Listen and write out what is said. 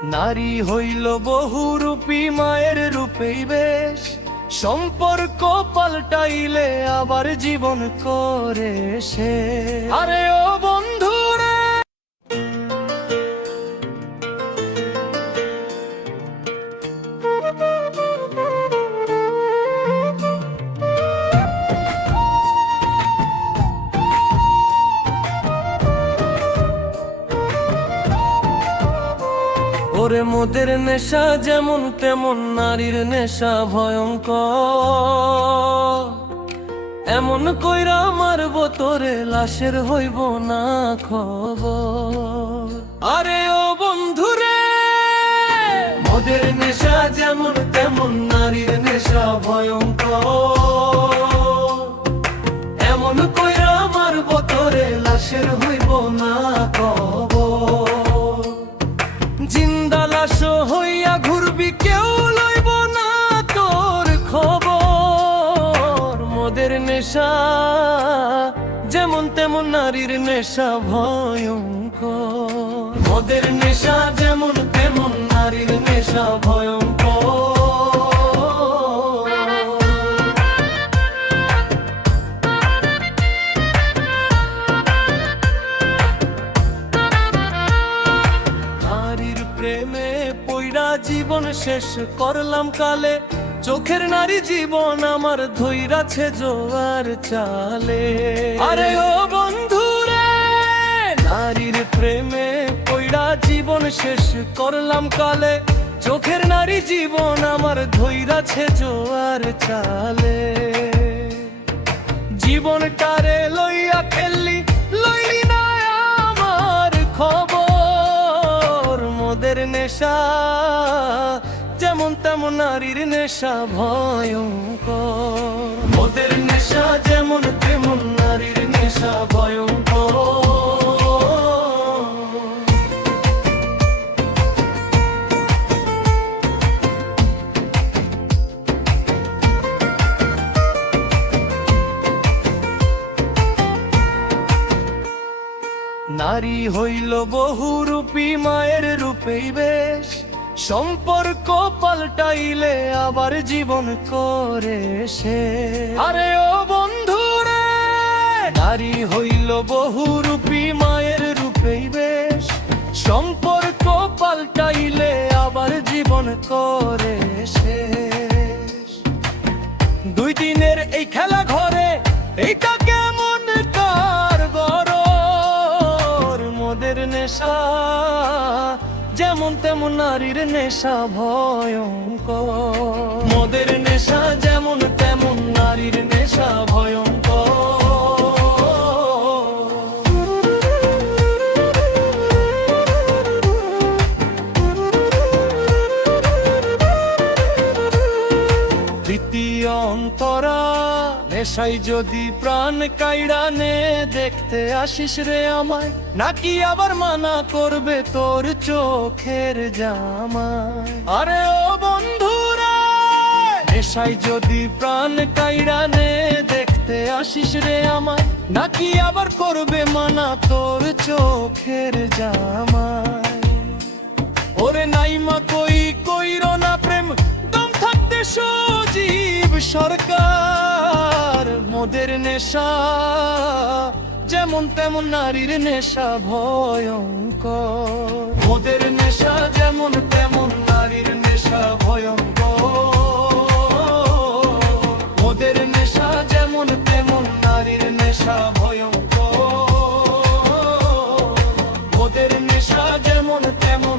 নারী হইল বহুরূপী মায়ের রূপেই বেশ, সম্পর্ক পাল্টাইলে আবার জীবন করে সে। আরে ও বন্ধু রে, ওরে মোদের নেশা যেমন তেমন নারীর নেশা ভয়ঙ্কর। এমন কইরা মারব তোরে লাশের হইব না খবর। আরে ও বন্ধু রে, মোদের নেশা যেমন তেমন নারীর নেশা ভয়ঙ্কর। এমন কইরা মারব তোরে লাশের হইব না খবর। জিন্দা লাশ হইয়া ঘুরবি, কেউ লইব না তোর খবর। মোদের নেশা যেমন তেমন নারীর নেশা ভয়ঙ্কর। মোদের নেশা যেমন তেমন নারীর নেশা ভয়ঙ্কর। প্রেমে পইড়া জীবন শেষ করলাম কালে, চোখের নারী জীবন আমার ধইরাছে জোয়ার চালে। আরে ও বন্ধু রে, নারীর প্রেমে পইড়া জীবন শেষ করলাম কালে, চোখের নারী জীবন আমার ধইরাছে জোয়ার চালে। জীবনটারে লইয়া খেললি, লইলি না আমার খবর। মোদের নেশা যেমন তেমন নারীর নেশা ভয়ঙ্কর। মোদের নেশা যেমন তেমন নারীর নেশা ভয়ঙ্কর। নারী হইল বহুরূপী মায়ের রূপেই বেশ, সম্পর্ক পাল্টাইলে আবার জীবন করে সে। আরে ও বন্ধু রে, নারী হইল বহুরূপী মায়ের রূপেই বেশ, সম্পর্ক পাল্টাইলে আবার জীবন করে শেষ। দুই দিনের এই খেলা ঘরে এইটা কেমন কারবার। মোদের নেশা যেমন তেমন নারীর নেশা ভয়ঙ্কর। মোদের নেশা যেমন তেমন নারীর নেশা ভয়ঙ্কর। তৃতীয় অন্তরা নেশাই যদি প্রাণ কাইড়া নে, দেখতে আসিস রে আমায়, নাকি আবার মানা করবে তোর চোখের জামায়। আরে ও বন্ধু রে, নেশাই যদি প্রাণ কাইড়া নে, দেখতে আসিস রে আমায়, নাকি আবার করবে মানা তোর চোখের জামায়। ওরে নাইমা কইর না প্রেম, দম থাকতে সজীব সরকার। মোদের নেশা যেমন তেমন নারীর নেশা ভয়ঙ্কর। মোদের নেশা যেমন তেমন নারীর নেশা ভয়ঙ্কর। মোদের নেশা যেমন তেমন নারীর নেশা ভয়ঙ্কর। মোদের নেশা যেমন তেমন